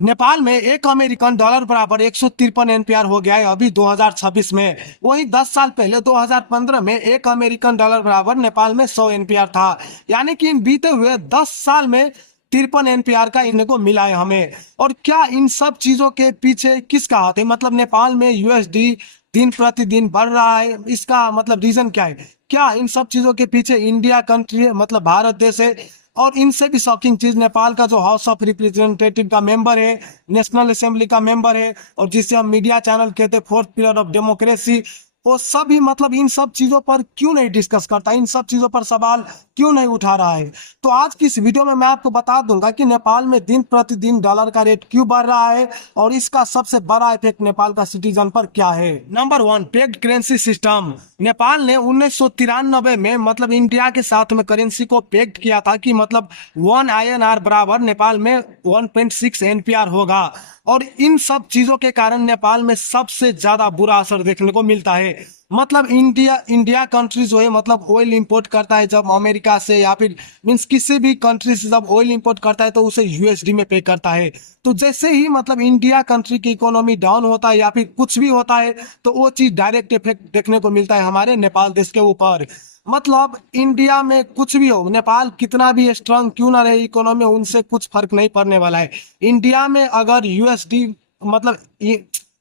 नेपाल में एक American dollar बराबर 153 एनपीआर हो गया है अभी 2026 में। वहीं 10 साल पहले 2015 में एक अमेरिकन डॉलर बराबर नेपाल में 100 एनपीआर था। यानी कि इन बीते हुए 10 साल में 53 एनपीआर का इनको मिला है हमें। और क्या इन सब चीजों के पीछे किसका हाथ है? मतलब नेपाल में यूएसडी दिन प्रतिदिन बढ़ रहा है, इसका मतलब रीजन क्या है? क्या इन सब चीजों के पीछे इंडिया कंट्री है, मतलब भारत देश है? और इनसे भी शॉकिंग चीज, नेपाल का जो हाउस ऑफ रिप्रेजेंटेटिव का मेंबर है, नेशनल असेंबली का मेंबर है, और जिसे हम मीडिया चैनल कहते हैं फोर्थ पिलर ऑफ डेमोक्रेसी, वो सभी मतलब इन सब चीजों पर क्यों नहीं डिस्कस करता, इन सब चीजों पर सवाल क्यों नहीं उठा रहा है? तो आज की इस वीडियो में मैं आपको बता दूंगा कि नेपाल में दिन प्रतिदिन डॉलर का रेट क्यों बढ़ रहा है और इसका सबसे बड़ा इफेक्ट नेपाल का सिटीजन पर क्या है। Number 1, pegged currency system. Nepal ने 1993 में मतलब इंडिया के साथ में करेंसी को पेग्ड किया था कि मतलब 1 आईएनआर बराबर नेपाल में 1.6 एनपीआर होगा। और इन सब चीजों के कारण नेपाल में सबसे ज्यादा बुरा असर देखने को मिलता है। मतलब इंडिया कंट्री जो है मतलब ऑयल इंपोर्ट करता है जब अमेरिका से, या फिर मीन्स किसी भी कंट्री से जब ऑयल इंपोर्ट करता है तो उसे यूएसडी में पे करता है। तो जैसे ही मतलब इंडिया कंट्री की इकोनॉमी डाउन होता है या फिर कुछ भी होता है तो वो चीज डायरेक्ट इफेक्ट देखने को मिलता है हमारे नेपाल देश के ऊपर। मतलब इंडिया में कुछ भी हो, नेपाल कितना भी स्ट्रांग क्यों ना रहे इकोनॉमी, उनसे कुछ फर्क नहीं पड़ने वाला है। इंडिया में अगर यूएसडी मतलब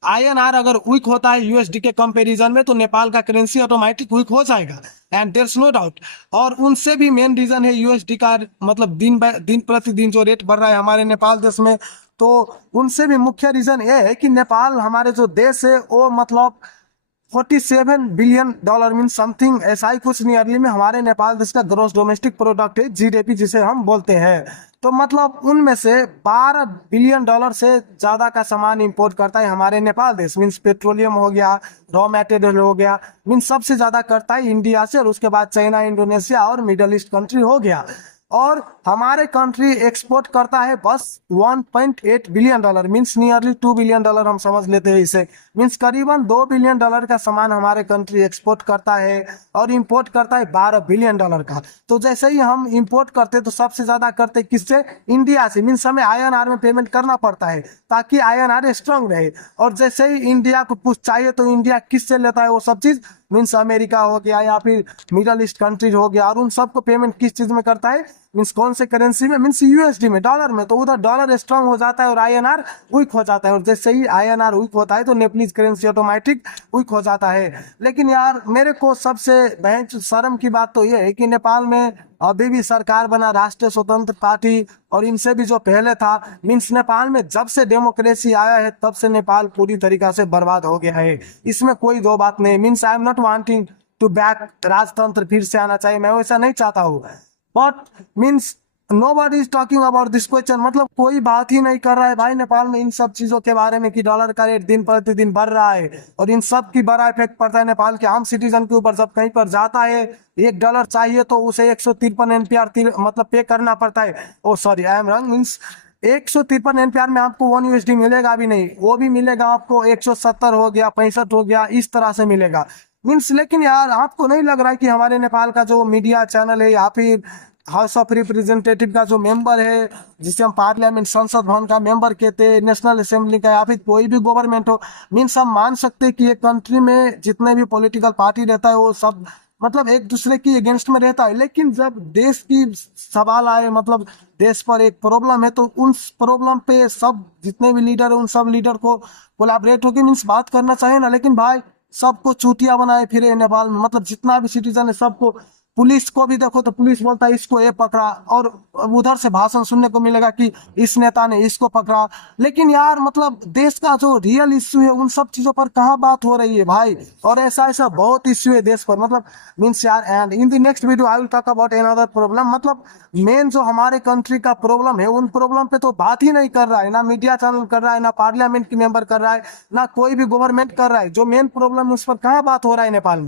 आईएनआर अगर वीक होता है यूएसडी के कंपैरिजन में तो नेपाल का करेंसी ऑटोमेटिक वीक हो जाएगा, and there is no doubt. और उनसे भी मेन रीजन है यूएसडी का मतलब दिन प्रतिदिन जो रेट बढ़ रहा है हमारे नेपाल देश में। तो उनसे भी मुख्य रीजन ये है कि नेपाल हमारे जो देश है वो मतलब 47 बिलियन डॉलर मीन समथिंग ऐसा ही कुछ नियरली में हमारे नेपाल देश का ग्रोस डोमेस्टिक प्रोडक्ट है, जीडीपी जिसे हम बोलते हैं। तो मतलब उनमें से 12 बिलियन डॉलर से ज्यादा का सामान इंपोर्ट करता है हमारे नेपाल देश। मीन्स पेट्रोलियम हो गया, रॉ मटेरियल हो गया, मीन्स सबसे ज्यादा करता है इंडिया से, और उसके बाद चाइना, इंडोनेशिया और मिडल ईस्ट कंट्री हो गया। और हमारे कंट्री एक्सपोर्ट करता है बस 1.8 billion dollar, means nearly 2 billion dollar हम समझ लेते हैं इसे। मीन्स करीबन 2 बिलियन डॉलर का सामान हमारे कंट्री एक्सपोर्ट करता है और इंपोर्ट करता है 12 बिलियन डॉलर का। तो जैसे ही हम इंपोर्ट करते तो सबसे ज्यादा करते किससे? इंडिया से। मीन्स हमें आईएनआर में पेमेंट करना पड़ता है ताकि आईएनआर स्ट्रांग रहे। और जैसे ही इंडिया को कुछ चाहिए तो इंडिया किससे लेता है वो सब चीज? मीन्स अमेरिका हो गया या फिर मिडल ईस्ट कंट्रीज हो गया, और उन सबको पेमेंट किस चीज में करता है? मीन्स कौन से करेंसी में? मीन्स यूएसडी में, डॉलर में। तो उधर डॉलर स्ट्रांग हो जाता है और आईएनआर वीक हो जाता है, और जैसे ही आईएनआर वीक होता है तो नेपलीज करेंसी ऑटोमेटिक वीक हो जाता है। लेकिन यार मेरे को सबसे बहन शर्म की बात तो ये है कि नेपाल में अभी भी सरकार बना राष्ट्रीय स्वतंत्र पार्टी, और इनसे भी जो पहले था। मीन्स नेपाल में जब से डेमोक्रेसी आया है तब से नेपाल पूरी तरीका से बर्बाद हो गया है, इसमें कोई दो बात नहीं। Means I am not wanting to back राजतंत्र फिर से आना चाहिए, मैं वैसा नहीं चाहता हूँ, but means nobody is talking about this question. मतलब कोई बात ही नहीं कर रहा है भाई नेपाल में इन सब चीजों के बारे में कि डॉलर का रेट दिन प्रतिदिन बढ़ रहा है, और इन सब की बड़ा इफेक्ट पड़ता है नेपाल के आम सिटीजन के ऊपर। जब कहीं पर जाता है $1 चाहिए तो उसे 153 एनपीआर मतलब पे करना पड़ता है। Oh sorry, I am wrong. Means 153 NPR में आपको 1 यूएसडी मिलेगा भी नहीं, वो भी मिलेगा आपको 170 हो गया, 65 हो गया, इस तरह से मिलेगा। मीन्स लेकिन यार आपको नहीं लग रहा है कि हमारे नेपाल का जो मीडिया चैनल है या फिर हाउस ऑफ रिप्रेजेंटेटिव का जो मेंबर है, जिसे हम पार्लियामेंट संसद भवन का मेंबर कहते हैं, नेशनल असेंबली का, या फिर कोई भी गवर्नमेंट हो, मीन्स हम मान सकते हैं कि एक कंट्री में जितने भी पॉलिटिकल पार्टी रहता है वो सब मतलब एक दूसरे की अगेंस्ट में रहता है। लेकिन जब देश की सवाल आए, मतलब देश पर एक प्रॉब्लम है, तो उन प्रॉब्लम पे सब जितने भी लीडर है उन सब लीडर को कोलैबोरेट होकर मीन्स बात करना चाहिए ना। लेकिन भाई सबको चूतिया बनाए फिरे नेपाल में, मतलब जितना भी सिटीजन है सबको। पुलिस को भी देखो तो पुलिस बोलता है इसको ये पकड़ा, और उधर से भाषण सुनने को मिलेगा कि इस नेता ने इसको पकड़ा। लेकिन यार मतलब देश का जो रियल इश्यू है उन सब चीजों पर कहाँ बात हो रही है भाई? और ऐसा ऐसा बहुत इश्यू है देश पर, मतलब मीन्स यार। And in the next video I will talk about another problem. मतलब मेन जो हमारे कंट्री का प्रॉब्लम है उन प्रॉब्लम पे तो बात ही नहीं कर रहा है, ना मीडिया चैनल कर रहा है, ना पार्लियामेंट की मेंबर कर रहा है, ना कोई भी गवर्नमेंट कर रहा है। जो मेन प्रॉब्लम है उस पर कहाँ बात हो रहा है नेपाल में?